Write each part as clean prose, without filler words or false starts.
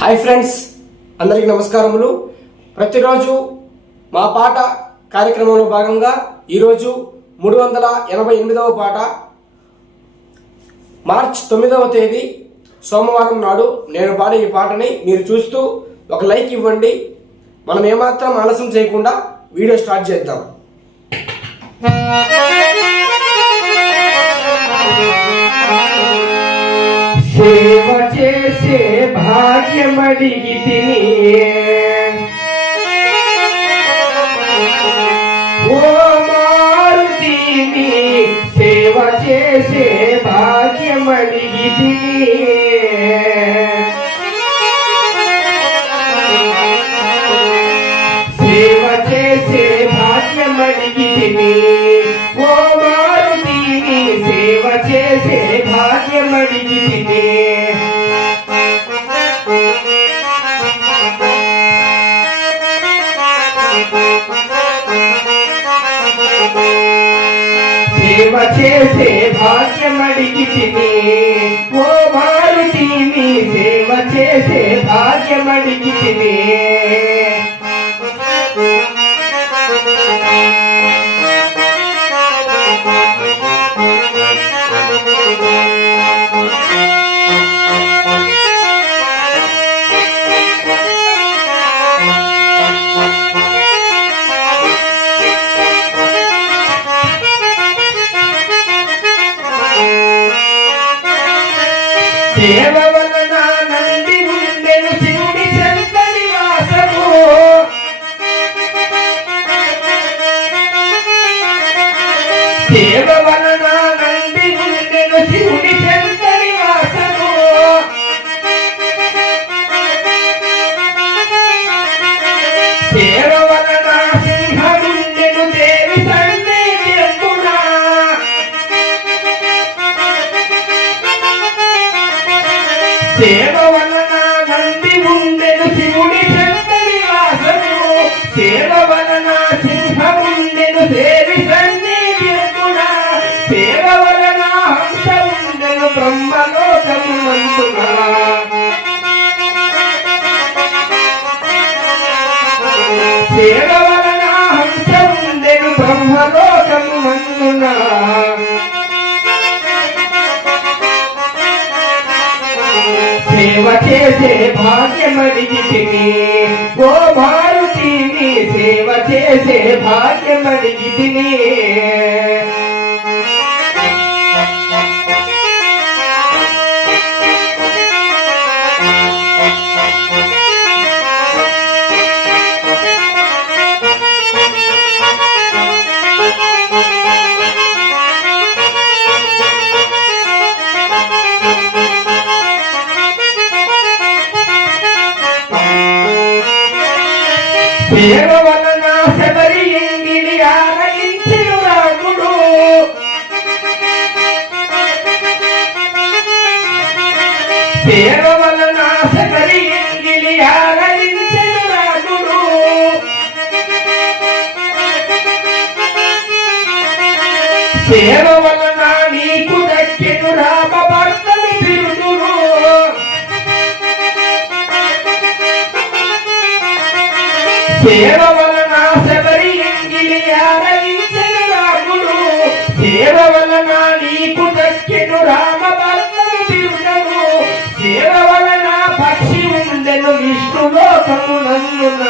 Hi friends, అందరికీ నమస్కారములు. ప్రతిరోజు మా పాట కార్యక్రమంలో భాగంగా ఈరోజు 388వ పాట మార్చ్ 9వ తేదీ సోమవారం నాడు నేను పాడే ఈ పాటని మీరు చూస్తూ ఒక లైక్ ఇవ్వండి. మనం ఏమాత్రం ఆలస్యం చేయకుండా వీడియో స్టార్ట్ చేద్దాం. సేవ చేసే భాగ్యమడిగి తిని ఓ మారుతిని, సేవ చేసే భాగ్యమడిగి తిని సేవ చేసే భాగ్యమడిగి తిని ఓ మారుతిని, సేవ చేసే భాగ్యమడిగి తిని సేవ చేసే భాగ్యమడిగి తిని ఓ మారుతిని, సేవ చేసే భాగ్యమడిగి తిని సేవ వలన నంది ఉండెను శివుడి చెంత నివాసము, సేవ వలన నంది ఉండెను శివుడి చెంత నివాసము, సేవ వలన సింహముండెను దేవి సన్నిధియంబున, సేవ వలన నంది ఉండెను శివుడి చెంత నివాసము, సేవ వలన సింహముండెను దేవి సన్నిధియంబున, సేవ వలన హంస ఉండెను బ్రహ్మలోకమునందున, సేవ వలన హంస ఉండెను బ్రహ్మలోకమునందున, సేవ చేసే భాగ్యమడిగి తిని ఓ మారుతిని, సేవ చేసే భాగ్యమడిగి తిని సేవ వలన శబరి ఎంగిలి ఆరగించెను రాముడు, సేవ వలన శబరి ఎంగిలి ఆరగించెను రాముడు, సేవ వలన నీకు దక్కెను రామ భర్తలు బిరుదును, సేవ వలన శబరి ఎంగిలి ఆరగించెను రాముడు, సేవ వలన నీకు దక్కెను రామ భర్తలు బిరుదము, సేవ వలన పక్షి ఉండెను విష్ణులోకమునందున,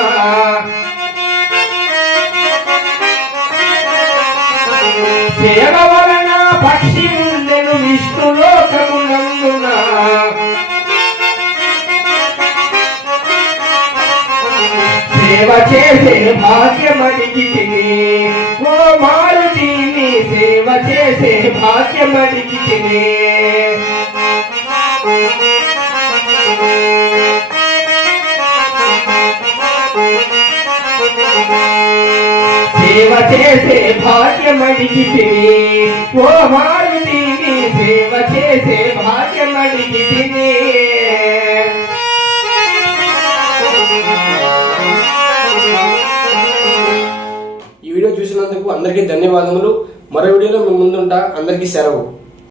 సేవ వలన పక్షి ఉండెను విష్ణులోకమునందున, సేవ చేసే భాగ్యమడిగి తిని ఓ మారుతిని, సేవ చేసే భాగ్యమడిగి తిని సేవ చేసే భాగ్యమడిగి తిని ఓ మారుతిని, సేవ చేసే భాగ్యమడిగి తిని ఈ వీడియో చూసినందుకు అందరికీ ధన్యవాదములు. మరో వీడియోలో మీ ముందుంటా. అందరికీ సెలవు.